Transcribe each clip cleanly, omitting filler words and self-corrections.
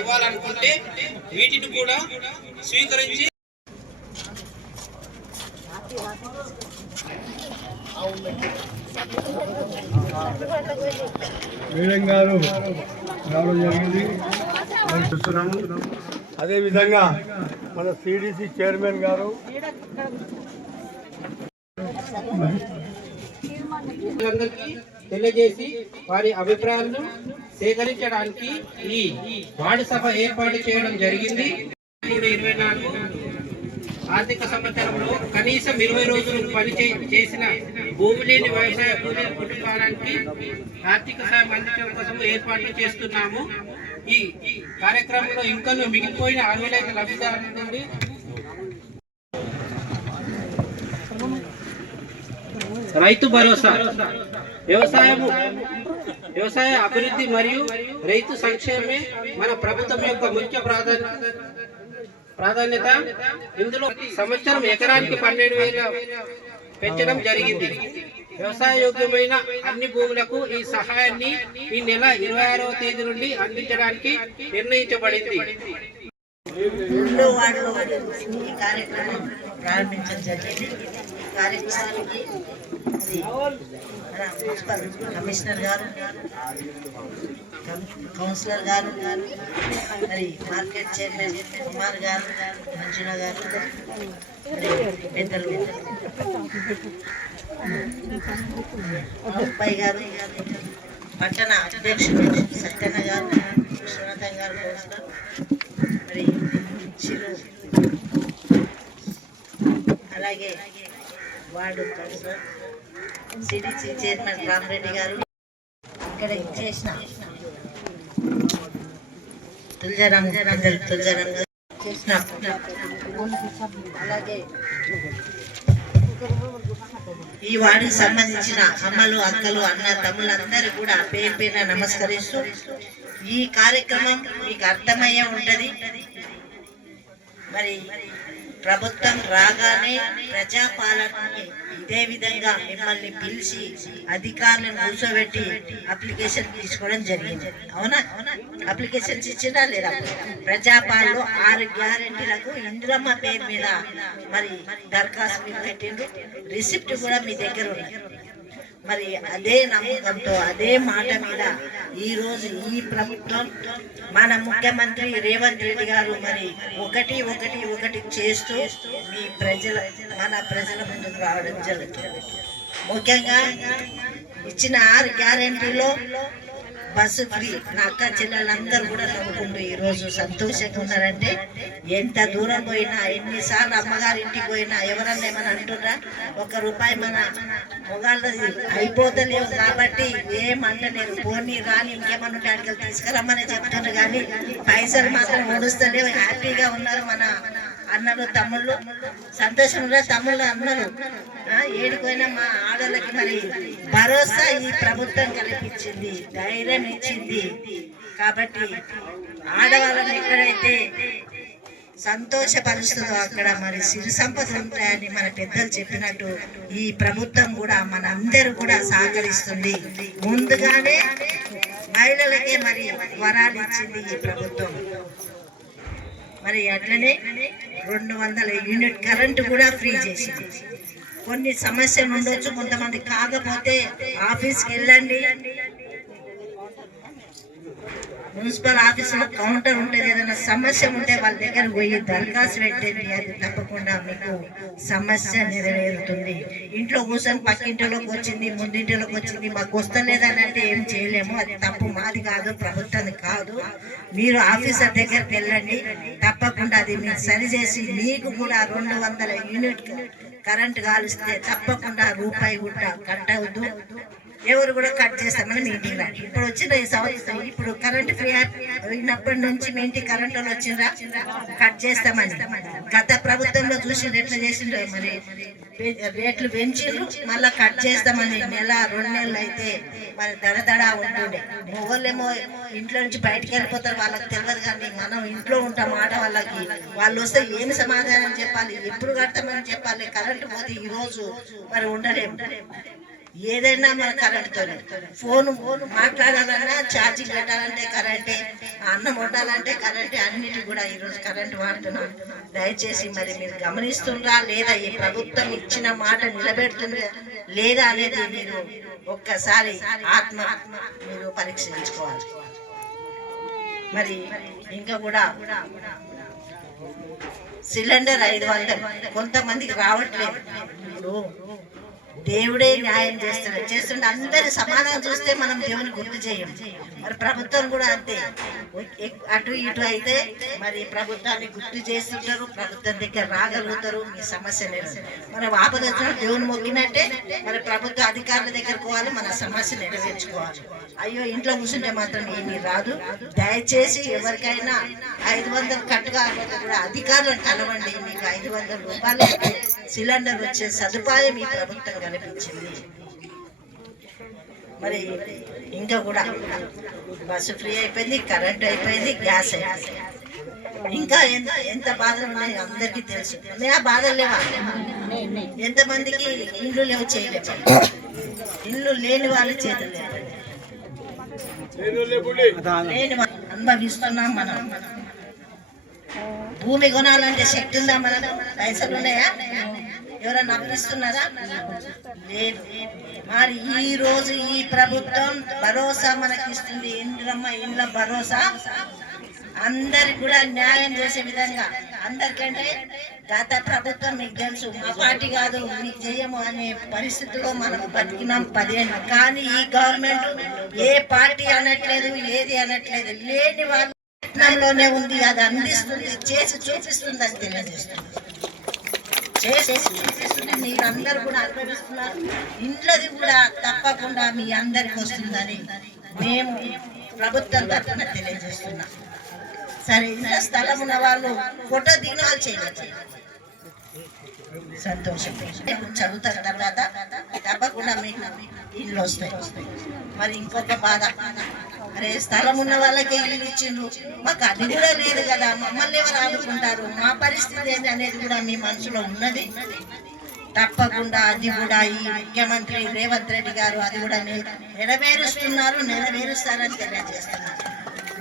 ఇవ్వాలనుకుంటే వీటిని కూడా స్వీకరించి మేడం గారు రావడం జరిగింది చూస్తున్నాము. అదేవిధంగా మన సిడిసి చైర్మన్ గారు తెలియజేసి వారి అభిప్రాయాలను సేకరించడానికి ఈ వార్డు సభ ఏర్పాటు చేయడం జరిగింది. 2024 ఆర్థిక సంవత్సరంలో కనీసం 20 రోజులు పని చేసిన భూమి లేని వ్యవసాయ కూలీల కుటుంబానికి ఆర్థిక సాయం అందించడం కోసం ఏర్పాట్లు చేస్తున్నాము. ఈ కార్యక్రమంలో ఇంకా మిగిలిపోయిన 60,000 లబ్ధిదారుల నుండి రైతు భరోసా, వ్యవసాయ అభివృద్ధి మరియు రైతు సంక్షేమమే మన ప్రభుత్వం యొక్క ముఖ్య ప్రాధాన్యత. ఇందులో సంవత్సరం ఎకరానికి 12,000 పెంచడం జరిగింది. వ్యవసాయ యోగ్యమైన అన్ని భూములకు ఈ సహాయాన్ని ఈ నెల 26వ తేదీ నుండి అందించడానికి నిర్ణయించబడింది. రెండో వార్డులో ఈ కార్యక్రమం ప్రారంభించడం జరిగింది. కార్యక్రమానికి మున్సిపల్ కమిషనర్ గారు, కౌన్సిలర్ గారు, మరి మార్కెట్ చైర్మన్ కుమార్ గారు, మంజుల గారు, పెద్దలు ముప్పై గారు, పట్టణ అధ్యక్షుడు సత్యన్న గారు, విశ్వనాథన్ గారు, కౌన్సిలర్, మరి చిరు, అలాగే ward councillor CDC chairman Ramareddy గారు, ఇక్కడ ఇచ్చేసిన తులజారాం చేసిన, అలాగే ఈ వార్డుకి సంబంధించిన అమ్మలు, అక్కలు, అన్న, తమ్ములందరూ కూడా పేరు పేరున నమస్కరిస్తూ, ఈ కార్యక్రమం మీకు అర్థమయ్యే ఉంటది. మరి ప్రభుత్వం రాగానే ప్రజాపాలనని ఇదే విధంగా మిమ్మల్ని పిలిచి అధికారులను కూర్చోబెట్టి అప్లికేషన్ తీసుకోవడం జరిగింది. అవునా? అప్లికేషన్స్ ఇచ్చినా లేదా? ప్రజాపాలనలో 6 గ్యారెంటీలకు ఇందిరమ్మ పేరు మీద మరి దరఖాస్తు పెట్టిండ్రు. రిసిప్ట్ కూడా మీ దగ్గర ఉంది. మరి అదే నమ్మకంతో, అదే మాట మీద ఈరోజు ఈ ప్రభుత్వం, మన ముఖ్యమంత్రి రేవంత్ రెడ్డి గారు మరి ఒకటి చేస్తూ మన ప్రజల ముందుకు రావడం జరుగుతుంది. ముఖ్యంగా ఇచ్చిన 6 గ్యారెంటీలో బస్సు ఫ్రీ. నా అక్క చెల్లెలందరూ కూడా నవ్వుకుంటూ ఈరోజు సంతోషంగా ఉన్నారంటే, ఎంత దూరం పోయినా, ఎన్నిసార్లు అమ్మగారి ఇంటికి పోయినా ఎవరన్నా ఏమని అంటున్నా, ₹1 మన మొగాళ్ళది అయిపోతలేవు కాబట్టి ఏమంటలేరు. పోనీ రాని ఇంకేమన్నా ఉంటే అడిగి తీసుకురమ్మని చెప్తున్నారు, కానీ పైసలు మాత్రం నడుస్తలేవు. హ్యాపీగా ఉన్నారు మన అన్నలు, తమ్ముళ్ళు సంతోషంగా, తమ్ముళ్ళు అన్నలు ఏడిపోయినా మా ఆడోళ్ళకి మరి భరోసా ఈ ప్రభుత్వం కల్పించింది, ధైర్యం ఇచ్చింది. కాబట్టి ఆడవాళ్ళని ఎక్కడైతే సంతోషపరుస్తుందో అక్కడ మరి సిరి సంపదలు ఉంటాయని మన పెద్దలు చెప్పినట్టు ఈ ప్రభుత్వం కూడా మనందరూ కూడా సహకరిస్తుంది. ముందుగానే మహిళలకే మరి వరాలు ఇచ్చింది ఈ ప్రభుత్వం. మరి అట్లనే 200 యూనిట్ కరెంటు కూడా ఫ్రీ చేసింది. కొన్ని సమస్యలు ఉండొచ్చు, కొంతమంది కాకపోతే ఆఫీస్కి వెళ్ళండి, మున్సిపల్ ఆఫీసులో కౌంటర్ ఉంటుంది. ఏదైనా సమస్య ఉంటే వాళ్ళ దగ్గర పోయి దరఖాస్తు పెట్టండి, అది తప్పకుండా మీకు సమస్య నెరవేరుతుంది. ఇంట్లో కూర్చొని పక్కింటిలోకి వచ్చింది, ముందింటిలోకి వచ్చింది, మాకు వస్తలేదని అంటే ఏం చేయలేము. అది తప్పు మాది కాదు, ప్రభుత్వానికి కాదు. మీరు ఆఫీసర్ దగ్గరికి వెళ్ళండి, తప్పకుండా అది మీరు సరిచేసి మీకు కూడా 200 యూనిట్ కరెంట్ కాలిస్తే తప్పకుండా రూపాయి కూడా కట్ అవుతూ ఎవరు కూడా కట్ చేస్తామని మీ ఇంటికి రా. ఇప్పుడు వచ్చిన ఈ సంవత్సరం ఇప్పుడు కరెంట్ ఫ్రీ అయినప్పటి నుంచి మీ ఇంటికి కరెంట్ వాళ్ళు వచ్చిండ్రా, కట్ చేస్తామని. గత ప్రభుత్వంలో చూసి ఎట్లా చేసిండ్రో మరి రేట్లు పెంచిండ్రు, మళ్ళీ కట్ చేస్తామని. నెల 2 నెలలు అయితే మరి దడదడా ఉంటుండే. మొగోళ్ళేమో ఇంట్లో నుంచి బయటకు వెళ్ళిపోతారు, వాళ్ళకి తెలియదు. కానీ మనం ఇంట్లో ఉంటాం, మాట వాళ్ళకి వాళ్ళు వస్తే ఏమి సమాధానం చెప్పాలి, ఎప్పుడు కడతామని చెప్పాలి. కరెంటు పోతే ఈరోజు మరి ఉండలేము. ఏదైనా మన కరెంట్తోనే. ఫోన్ మాట్లాడాలన్నా, ఛార్జింగ్ పెట్టాలంటే కరెంటే, అన్నం వండాలంటే కరెంటే, అన్నిటి కూడా ఈరోజు కరెంట్ వాడుతున్నాం. దయచేసి మరి మీరు గమనిస్తుందా లేదా, ఈ ప్రభుత్వం ఇచ్చిన మాట నిలబెడుతుందా లేదా అనేది మీరు ఒక్కసారి ఆత్మ మీరు పరీక్షించుకోవాలి. మరి ఇంకా కూడా సిలిండర్ 500 కొంతమందికి రావట్లేదు. ఇప్పుడు దేవుడే న్యాయం చేస్తుండే అందరి సమానం చూస్తే మనం దేవుని గుర్తు చేయం. మరి ప్రభుత్వం కూడా అంతే, అటు ఇటు అయితే మరి ప్రభుత్వాన్ని గుర్తు చేస్తుంటారు, ప్రభుత్వం దగ్గర రాగలుగుతారు. మీ సమస్య లేదు. మన ఆపద వచ్చిన దేవుని మొక్కినట్టే మరి ప్రభుత్వ అధికారుల దగ్గరకు పోవాలి, మన సమస్య నెరవేర్చుకోవాలి. అయ్యో ఇంట్లో కూర్చుంటే మాత్రం ఏమీ రాదు. దయచేసి ఎవరికైనా 500 కట్టుగా కూడా అధికారులను కలవండి. మీకు 500 రూపాయలు సిలిండర్ వచ్చే సదుపాయం ఈ ప్రభుత్వం కల్పించింది. మరి ఇంకా కూడా బస్సు ఫ్రీ అయిపోయింది, కరెంట్ అయిపోయింది, గ్యాస్ అయిపోయింది. ఇంకా ఎంత బాధలు ఉన్నాయి అందరికీ తెలుసు. ఆ బాధలు లేవా? ఎంతమందికి ఇల్లు లేవు, చేయలేము. ఇల్లు లేని వాళ్ళ చేతులు లేని అనుభవిస్తున్నాం మనం. భూమి కొనాలంటే శక్తి ఉందా? మన పైసలు ఉన్నాయా? ఎవరైనా అప్పిస్తున్నారా? లేదు. మరి ఈ రోజు ఈ ప్రభుత్వం భరోసా మనకి ఇస్తుంది. ఇంద్రమ్మ ఇండ్ల భరోసా అందరికి కూడా న్యాయం చేసే విధంగా. అందరికంటే గత ప్రభుత్వం మీకు తెలుసు, మా పార్టీ కాదు మీకు చేయము అనే పరిస్థితిలో మనం బతికినాం 10 ఏళ్ళు. కానీ ఈ గవర్నమెంట్ ఏ పార్టీ అనట్లేదు, ఏది అనట్లేదు. లేని వాళ్ళలోనే ఉంది, అది అందిస్తుంది, చేసి చూపిస్తుంది అని తెలియజేస్తుంది. చేసి చూపిస్తుంది, మీరందరూ కూడా అనుభవిస్తున్నారు. ఇంట్లోది కూడా తప్పకుండా మీ అందరికి వస్తుందని మేము ప్రభుత్వం తరఫున తెలియజేస్తున్నాం. సరే, ఇంట్లో స్థలం ఉన్న వాళ్ళు ఫోటో దినాలు చేయవచ్చు, సంతోషం. చదువుతారు తర్వాత తప్పకుండా మీకు ఇల్లు వస్తాయి. మరి ఇంకొక బాధ, అరే స్థలం ఉన్న వాళ్ళకే ఇల్లు ఇచ్చిండ్రు, మాకు అది కూడా లేదు కదా, మమ్మల్ని ఎవరు ఆదుకుంటారు, మా పరిస్థితి ఏంటి అనేది కూడా మీ మనసులో ఉన్నది. తప్పకుండా అది కూడా ఈ ముఖ్యమంత్రి రేవంత్ రెడ్డి గారు అది కూడా నెరవేరుస్తారని తెలియజేస్తున్నారు.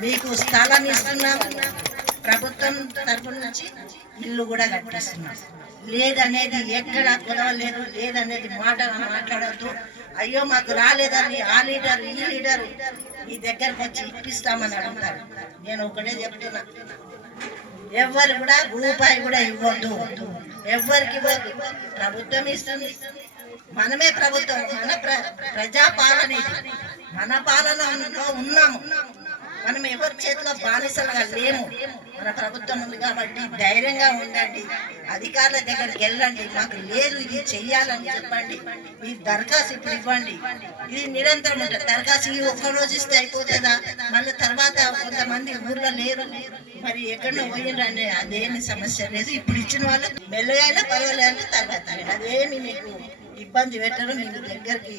మీకు స్థలాన్ని ఇస్తున్నాము, ప్రభుత్వం తరఫున నుంచి ఇల్లు కూడా కట్టిస్తున్నాం. లేదనేది ఎక్కడ కుదవలేదు, లేదనేది మాట్లాడద్దు. అయ్యో మాకు రాలేదని ఆ లీడర్ ఈ లీడర్ మీ దగ్గరకు వచ్చి ఇప్పిస్తామని అడుగుతారు. నేను ఒకటే చెప్తున్నా, ఎవరు కూడా రూపాయి కూడా ఇవ్వద్దు, ఎవరికి ఇవ్వద్దు. ప్రభుత్వం ఇస్తుంది, మనమే ప్రభుత్వం, మన ప్రజాపాలన, మన పాలనలో ఉన్నాము. మనం ఎవరి చేతిలో బానిసలుగా లేము. మన ప్రభుత్వం ఉంది కాబట్టి ధైర్యంగా ఉండండి, అధికారుల దగ్గరికి వెళ్ళండి. మాకు లేదు ఇది చెయ్యాలని చెప్పండి, మీ దరఖాస్తు ఇప్పుడు ఇవ్వండి. ఇది నిరంతరం ఉంటుంది. దరఖాస్తు ఒక్కరోజు ఇస్తే అయిపోతుందా? మళ్ళీ తర్వాత కొంతమంది ఊర్లో లేరు, మరి ఎక్కడో పోయిండ్రని అదేమి సమస్య లేదు. ఇప్పుడు ఇచ్చిన వాళ్ళు మెల్లగైనా పర్వాలేదు, తర్వాత అదేమి మీకు ఇబ్బంది పెట్టరు. మీ దగ్గరికి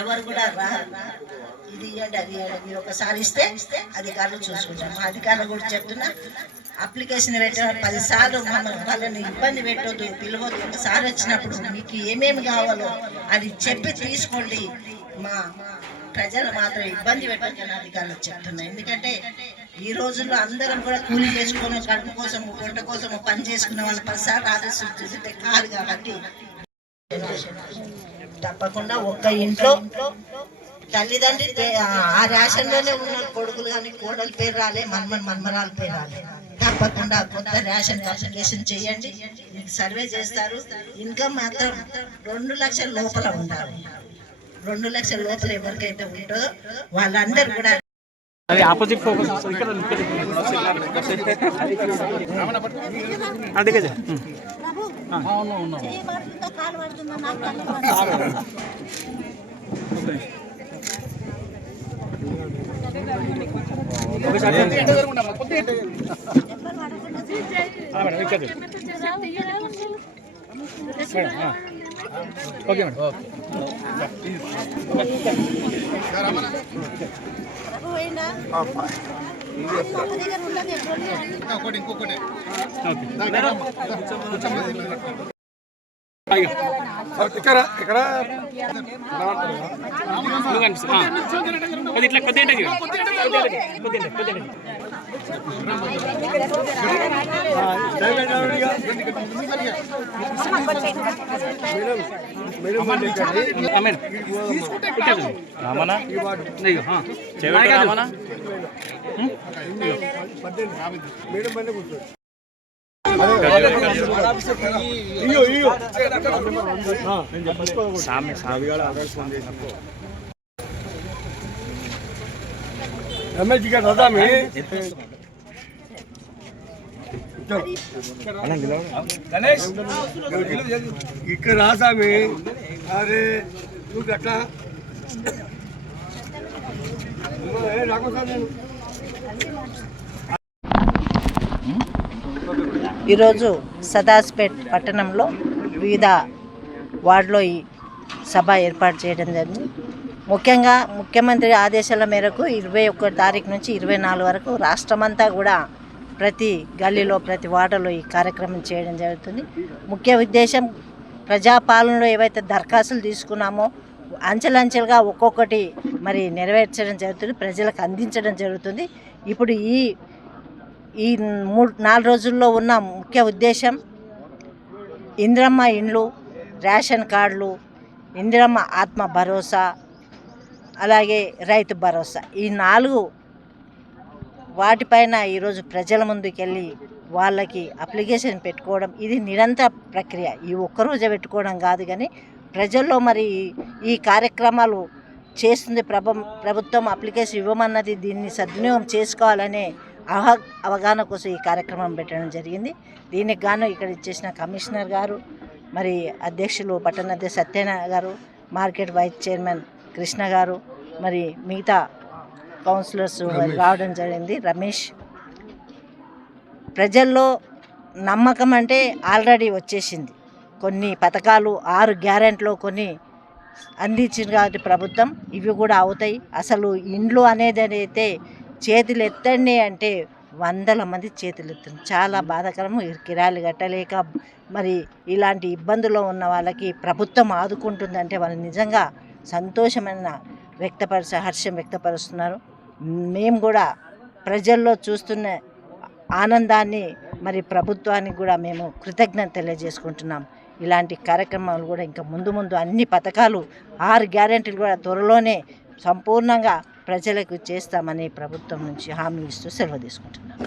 ఎవరు కూడా రారు. ఇది ఇవ్వండి అది ఇవ్వండి, మీరు ఒకసారి ఇస్తే అధికారులు చూసుకుంటాం. మా అధికారులు కూడా చెప్తున్నా, అప్లికేషన్ పెట్టిన 10 సార్లు వాళ్ళని ఇబ్బంది పెట్టొద్దు, పిలవద్దు. ఒకసారి వచ్చినప్పుడు మీకు ఏమేమి కావాలో అది చెప్పి తీసుకోండి. మా ప్రజలు మాత్రం ఇబ్బంది పెట్టొద్దని అధికారులు చెప్తున్నా. ఎందుకంటే ఈ రోజుల్లో అందరం కూడా కూలి చేసుకొని కడుపు కోసం పొట్ట కోసం పని చేసుకునే వాళ్ళు 10 సార్లు ఆదేశం చూస్తే కాదు. కాబట్టి తప్పకుండా ఒక్క ఇంట్లో తల్లిదండ్రి ఆ రేషన్లోనే ఉన్న కొడుకులు కానీ కోడలు పేరు రాలే, మన్మరాల పేరు రాలే. తప్పకుండా కొత్త రేషన్ అప్లికేషన్ చేయండి, మీకు సర్వే చేస్తారు. ఇన్కమ్ మాత్రం 2 లక్షల లోపల ఉండాలి. 2 లక్షల లోపల ఎవరికైతే ఉంటుందో వాళ్ళందరూ కూడా ఆపోజిట్ ఫోకస్ ఓకే మేడం. ఇంకొకటి ఇక్కడ ఇక్కడ నువ్వు కనిపిస్తుంది కొద్ది ఇట్లా కొద్ది ఏంటది రామనా రామనా మేడం పైన కూర్చోండి. रमेश जी का दादा में ఇక్కడ రాసామి అరే నువ్వు గట్లా నాకు నేను ఈరోజు సదాస్పేట్ పట్టణంలో వివిధ వార్డులో ఈ సభ ఏర్పాటు చేయడం జరిగింది. ముఖ్యంగా ముఖ్యమంత్రి ఆదేశాల మేరకు 21 తారీఖు నుంచి 24 వరకు రాష్ట్రమంతా కూడా ప్రతి గల్లీలో ప్రతి వార్డులో ఈ కార్యక్రమం చేయడం జరుగుతుంది. ముఖ్య ఉద్దేశం ప్రజాపాలనలో ఏవైతే దరఖాస్తులు తీసుకున్నామో అంచెలంచెలుగా ఒక్కొక్కటి మరి నెరవేర్చడం జరుగుతుంది, ప్రజలకు అందించడం జరుగుతుంది. ఇప్పుడు ఈ 4 రోజుల్లో ఉన్న ముఖ్య ఉద్దేశం ఇందిరమ్మ ఇండ్లు, రేషన్ కార్డులు, ఇందిరమ్మ ఆత్మ భరోసా, అలాగే రైతు భరోసా, ఈ 4 వాటిపైన ఈరోజు ప్రజల ముందుకెళ్ళి వాళ్ళకి అప్లికేషన్ పెట్టుకోవడం. ఇది నిరంతర ప్రక్రియ, ఈ ఒక్కరోజే పెట్టుకోవడం కాదు. కానీ ప్రజల్లో మరి ఈ కార్యక్రమాలు చేస్తుంది ప్రభుత్వం అప్లికేషన్ ఇవ్వమన్నది, దీన్ని సద్వినియోగం చేసుకోవాలనే అవగాహన కోసం ఈ కార్యక్రమం పెట్టడం జరిగింది. దీనికి గాను ఇక్కడ ఇచ్చేసిన కమిషనర్ గారు, మరి అధ్యక్షులు పట్టణ అధ్యక్ష సత్యనారాయణ గారు, మార్కెట్ వైస్ చైర్మన్ కృష్ణ గారు, మరి మిగతా కౌన్సిలర్స్ రావడం జరిగింది. రమేష్, ప్రజల్లో నమ్మకం అంటే ఆల్రెడీ వచ్చేసింది. కొన్ని పథకాలు 6 గ్యారెంటీలో కొన్ని అందించింది కాబట్టి ప్రభుత్వం ఇవి కూడా అవుతాయి. అసలు ఇండ్లు అనేది అయితే చేతులు ఎత్తండి అంటే 100 మంది చేతులు ఎత్తుంది. చాలా బాధాకరం. కిరాయిలు కట్టలేక మరి ఇలాంటి ఇబ్బందుల్లో ఉన్న వాళ్ళకి ప్రభుత్వం ఆదుకుంటుందంటే వాళ్ళు నిజంగా సంతోషమైన హర్షం వ్యక్తపరుస్తున్నారు. మేము కూడా ప్రజల్లో చూస్తున్న ఆనందాన్ని మరి ప్రభుత్వానికి కూడా మేము కృతజ్ఞత తెలియజేసుకుంటున్నాం. ఇలాంటి కార్యక్రమాలు కూడా ఇంకా ముందు అన్ని పథకాలు 6 గ్యారెంటీలు కూడా త్వరలోనే సంపూర్ణంగా ప్రజలకు చేస్తామని ప్రభుత్వం నుంచి హామీ ఇస్తూ సెలవు తీసుకుంటున్నాం.